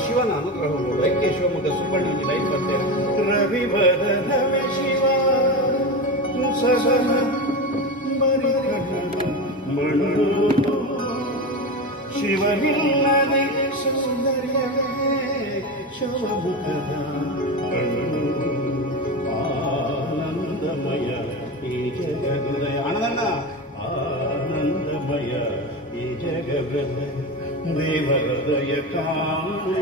ಶಿವನ ಅನುಗ್ರಹವು ಲೈಕೆ ಶಿವಮೊಗ್ಗ ಸುಬ್ಬಣ್ಣಿ ಲೈಫ್ ಬರ್ತೇನೆ ರವಿ ಬರನವೇ ಶಿವ ಸಹನ ಮಣ್ಣು ಶಿವನಿಲ್ಲದೆ ಸೌಂದರ್ಯವೇ ಶಿವಮುಖದ ಕಣ್ಣು ಆನಂದಮಯ ಈ ಜಗದಯ ಆನಂದ ಆನಂದಮಯ ಈ ಜಗದ ದೇವರದಯ ಕಾಣು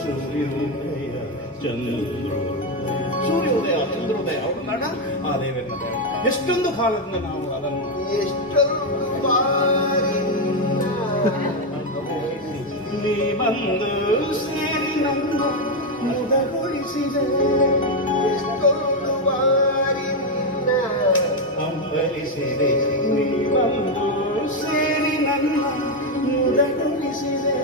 ಸೂರ್ಯೋದಯ ಸೂರ್ಯೋದಯ ಚಂದ್ರೋದಯ ಅವ್ರ ನಡ ಆ ದೇವರ ಎಷ್ಟೊಂದು ಕಾಲದಿಂದ ನಾವು ಅದನ್ನು ಎಷ್ಟೊಂದು ಬಾರಿ ನೀ ಬಂದು ಸೇರಿ ನನ್ನ ಮುದಗೊಳಿಸಿದೆ ಎಷ್ಟೊಂದು ಬಾರಿ ನಿನ್ನ ಅಂಬಲಿಸಿದೆ ನೀ ಬಂದು ಸೇರಿ ನನ್ನ ಮುದಗೊಳಿಸಿದೆ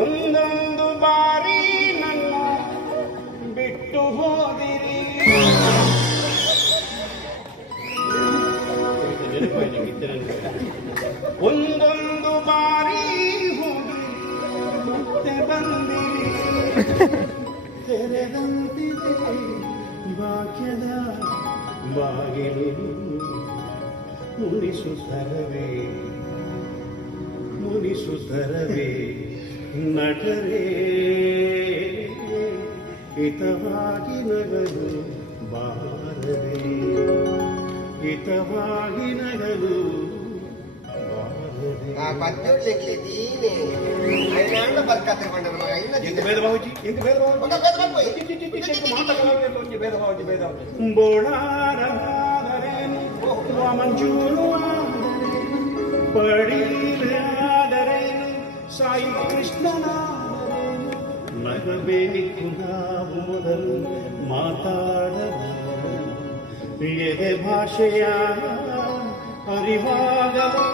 ಒಂದೊಂದು ಬಾರಿ ನನ್ನ ಬಿಟ್ಟು ಹೋದಿರಿ ಒಂದೊಂದು ಬಾರಿ ಹೋಗಿ ಮತ್ತೆ ಬಂದಿರಿ ತೆರೆದಂತಿದೆ ಭಾಗ್ಯದ ಬಾಗಿಲು ಮುನಿಸುತ್ತರವೇ ನಟರೇ ಹಿತವಾಗಿ ನಗಲು ಬಾರದೆ ಹಿತವಾಗಿ ನಗಲು ಪದ್ಯೋಡ್ಲಿಕ್ಕೆ ದೀನೆ ಅಯ್ಯಣ್ಣ ಬರ್ಕತ್ತೆ ಬಂಡರ ಮಗ ಇನ್ನ ಎಂತ ಭೇದ ಭಾವಜಿ ಎಂತ ಭೇದ ಭಾವ ಬೋಳಾರಾದರೇನು ಮಂಜೂರು ಪಡೀಲಾದರೇನು ಸಾಯಿ ಕೃಷ್ಣನಾದರೇನು ನಗಬೇಕು ನಾವು ಮೊದಲು ಮಾತಾಡಬಹುದು ಎದೆ ಭಾಷೆಯ ಅರಿವಾಗಲು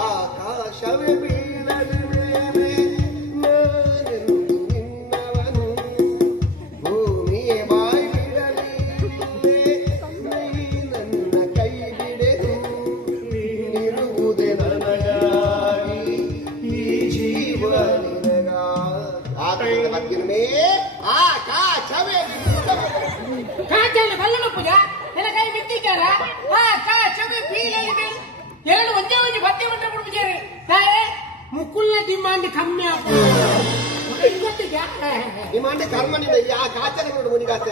ಆಕಾಶವೇ ಬೀಳಲಿ ಮೇಲೆ ನಿನ್ನವನು ಭೂಮಿಯೇ ಬಾಯಿ ಬಿಡಲಿ ನನ್ನ ಕೈ ಬಿಡೆದು ನೀರುವುದೇ ನನಗಾಗಿ ಈ ಜೀವ ನಿನಗಾಗಿ ಆಕಾಶವೇ ಕೈ ಬಿಟ್ಟಿದ್ದಾರ ಆಕಾಶವೇ ಬೀಳಲಿ ಮೇಲೆ ಎರಡು ಒಂದೇ ಒಂದು ಭತ್ಯೆ ಮಂತ್ರ ಕೊಡ್ಬಿಟ್ಟಾರೆ ಮುಕ್ಕುಲ್ನ ಡಿಮಾಂಡ್ ಕಮ್ಮಿ ಆಗ್ತದೆ ಡಿಮಾಂಡ್ ಕರ್ಮನಿಂದ ಆ ಕಾಚನ ನೋಡು ಮುನಿಗಾಚೆ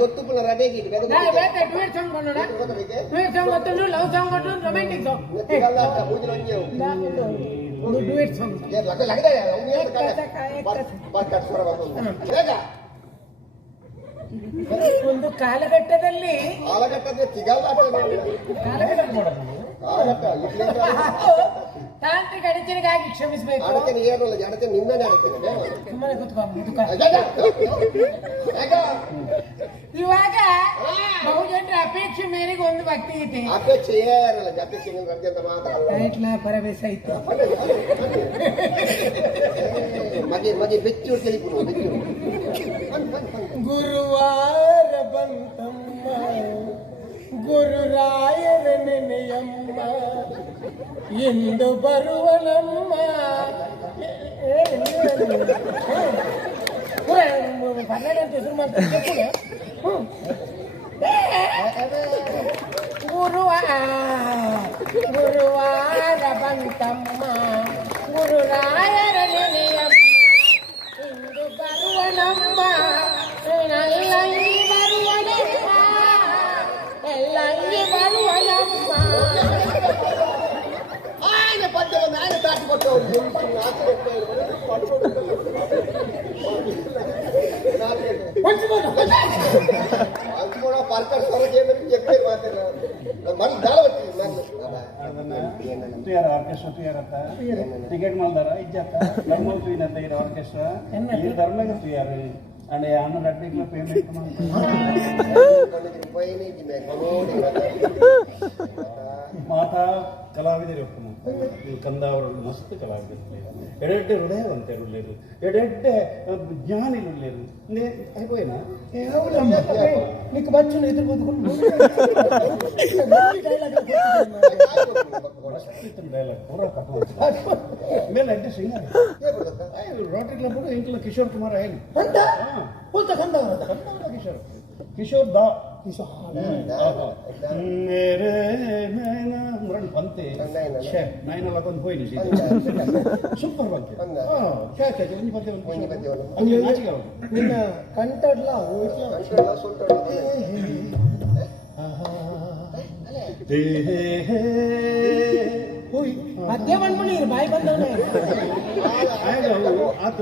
ಗೊತ್ತು ರಡೆಗೆ ಡ್ಯೂಯೆಟ್ ಸಾಂಗ್ ಕೊಡೋಣ ಡ್ಯೂಯೆಟ್ ಸಾಂಗ್ ಗೊತ್ತು ಲವ್ ಸಾಂಗ್ ಕೊಟ್ಟು ರೊಮ್ಯಾಂಟಿಕ್ ಸಾಂಗ್ ಡ್ಯೂಯೆಟ್ ಸಾಂಗ್ ಒಂದು ಕಾಲಘಟ್ಟದಲ್ಲಿ ತಾಂತ್ರಿಕ ಅಡಚಣೆಗಾಗಿ ಕ್ಷಮಿಸಬೇಕು ಅಡಚಣೆ ಏನಲ್ಲ ಅಡಚಣೆ ನಿನ್ನನೇ ಅಡಚಣೆ ಸುಮ್ಮನೆ ಕೂತ್ಕೊಂಡು ಇವಾಗ ಬಹುಜನರ ಅಪೇಕ್ಷೆ ಮೇರೆಗೆ ಒಂದು ಭಕ್ತಿ ಇದೆ ಅಪೇಕ್ಷೆ ಏನಲ್ಲ ಅಪೇಕ್ಷೆ ಅಂತ ಮಾತ್ರ ಪರವೇಶ ಇತ್ತು ಮಗೆ ಬೆಚ್ಚು ಗುರುವಾರ ಬಂತಮ್ಮ ಗುರುರಾಯರ ನೆನೆಯಮ್ಮ ಎಂದು ಬರುವನಮ್ಮ ಕನ್ನಡ ಹೆಸರು ಮಾಡ್ತಾರೆ ಗುರುವಾರ ಬಂತಮ್ಮ ಗುರುರಾಯರ ನೆನೆಯಮ್ಮ ಎಂದು ಬರುವನಮ್ಮ ಎಲ್ಲಂಗಿ ಬರುವನಮ್ಮ ಎಲ್ಲಂಗಿ ಬರುವನಮ್ಮ ಆಯ್ನ ಪದ್ಯವನ್ನು ಆಯ್ನ ದಾಟಿಕೊಟ್ಟು ಅರ್ಕ ಸ್ವರ ಕೇಂದ್ರ ಎಕ್ಕಡೆ ಮಾತಿಲ್ಲ ಮನ್ ದಾಳ ಬರ್ತೀವಿ ತುಯಾರ ಆರ್ಕೆಸ್ಟ್ರಾ ತುಯಾರತ್ತ ಟಿಕೆಟ್ ಮಾಡ್ದಾರ ಇಜ್ಜತ್ತ ಧರ್ಮ ತುಯಿನತ್ತ ಇರೋ ಆರ್ಕೆಸ್ಟ್ರಾ ಈ ಧರ್ಮಕ್ಕೆ ತುಯಾರು ಅಂಡ್ ಅನ್ನ ರಡ್ಡಿಗೆ ಪೇಮೆಂಟ್ ಮಾತಾ ಕಲಾವಿದರು ಕಂದ ಅವರು ಮಸ್ತ್ ಕಲಾವಿದರು ಎಡೆಡ್ಡೆ ಹೃದಯವಂತರು ಉಳ್ಳೇರು ಎಡೆಡ್ಡೆ ಜ್ಞಾನಿಗಳು ಉಳ್ಳೇರು అయిపోయినా నీకు బచ్చును ఎదురు బతుకుంటు డైలాగ్ పూరా ಮೇಲೆ అంటే సింగర్ రోటరీ క్లబ్ ఇంట్లో కిషోర్ కుమార్ ఆయన కిషోర్ కిషోర్ దా मेरे नैना मरण पंते छे नैना लगन होई नहीं ಸೂಪರ್ ಬಂತೆ क्या क्या उन्हीं पंते अन्य नाच गाओ ನಿನ್ನ ಕಂಟಡ್ಲ ಹೋಯ್ ಮಧ್ಯ ಬಂದ್ಬಿಡಿ ಬಾಯಿ ಬಂದವನೇ ಆತ